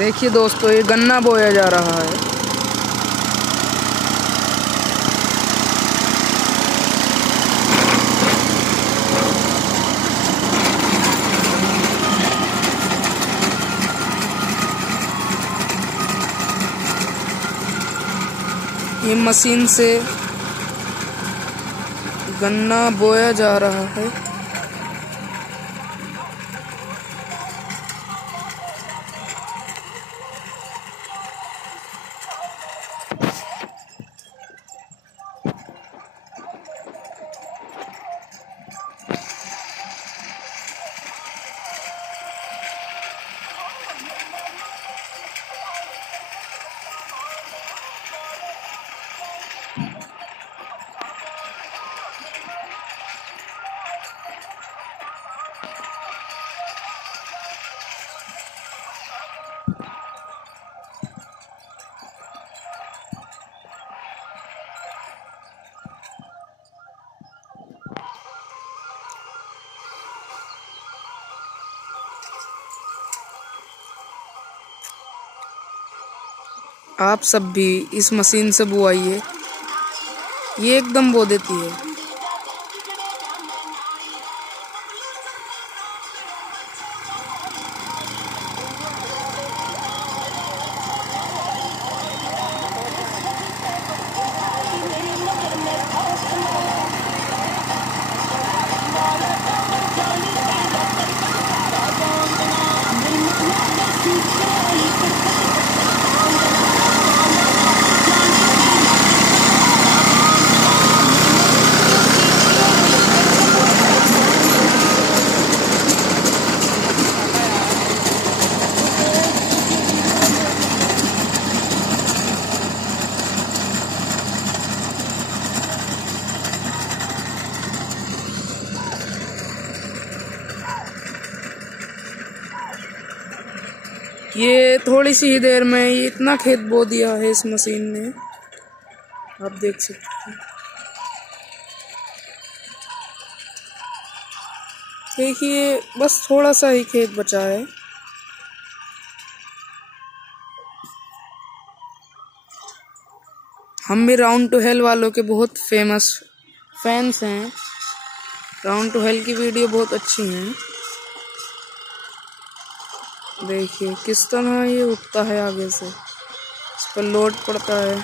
देखिए दोस्तों, ये गन्ना बोया जा रहा है। ये मशीन से गन्ना बोया जा रहा है। आप सब भी इस मशीन से बुवाइए, ये एकदम बो देती है। ये थोड़ी सी ही देर में ये इतना खेत बो दिया है इस मशीन ने, आप देख सकते हैं। देखिए बस थोड़ा सा ही खेत बचा है। हम भी राउंड टू हेल वालों के बहुत फेमस फैंस हैं। राउंड टू हेल की वीडियो बहुत अच्छी हैं। देखिए किस तरह ये उठता है आगे से, इस पर लोड पड़ता है।